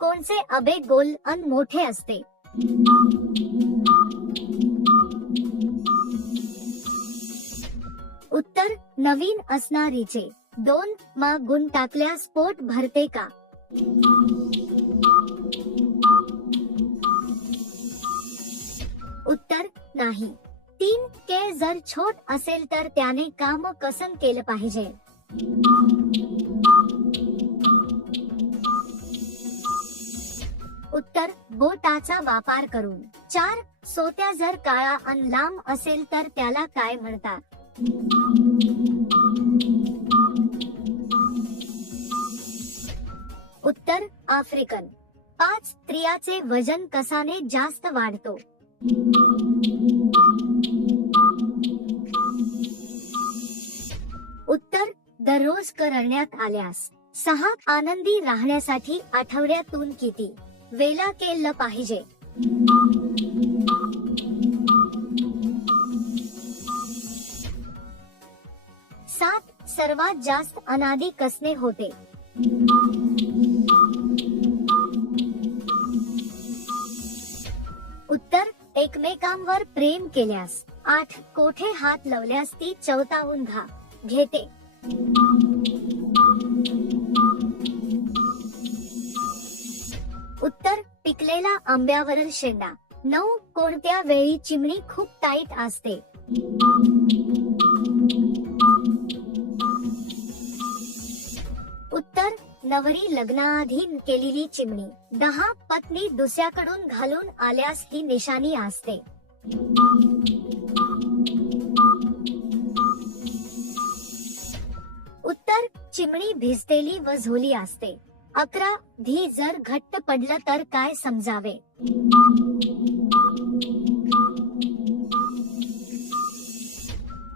कोणचे अबे गोल अन मोठे असते? उत्तर नवीन असणारीचे. 2 मा गुण टाकल्यास पोट भरते का? उत्तर नाही. 3 के जर छोट असेल तर त्याने काम कसं केलं पाहिजे? उत्तर बोटाचा वापर करून. 4 सोत्या जर काळा अन लांब असेल तर त्याला काय म्हणतात? उत्तर आफ्रिकन. 5 स्त्रियाचे वजन कसाने जास्त वाढतो? उत्तर दररोज करण्यात आल्यास. 6 आनंदी राहण्यासाठी आठवड्यातून किती वेळा केलं पाहिजे? सात सर्वात जास्त अनादी कसने होते? उत्तर एकमेकांवर प्रेम केल्यास. 8 कोठे हात लावल्यास ती चवतावून घेते? उत्तर पिकलेला आंब्यावरील शेंडा. 9 कोणत्या वेळी चिमणी खूप टाईट असते? उत्तर नवरी लग्नाआधी केलेली चिमणी. 10 पत्नी दुसऱ्याकडून घालून आल्यास ही निशाणी असते. उत्तर चिमणी भिजतेली व झोली असते. 11 धी जर घट्ट पडलं तर काय समजावे?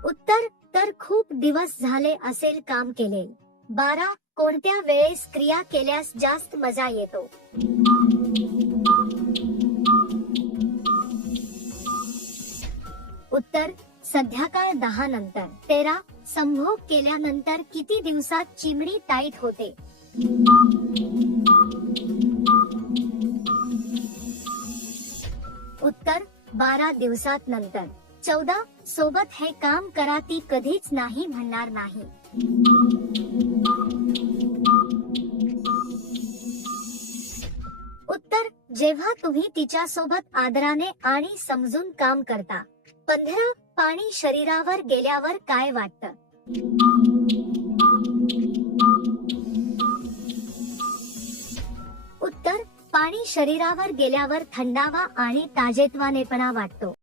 उत्तर तर खूप दिवस झाले असेल काम केले. 12 कोणत्या वेळेस क्रिया केल्यास जास्त मजा येतो? उत्तर संध्याकाळ 10 नंतर. 13 संभोग केल्यानंतर किती दिवसात चिमणी टाईट होते? उत्तर 12 दिवसात नंतर. 14 सोबत हे काम करा ती कधीच नाही म्हणणार नाही. उत्तर जेव्हा तुम्ही तिच्या सोबत आदराने आणि समजून काम करता. 15 पाणी शरीरावर गेल्यावर काय वाटतं? उत्तर पाणी शरीरावर गेल्यावर थंडावा आणि ताजेतवानेपणा वाटतो.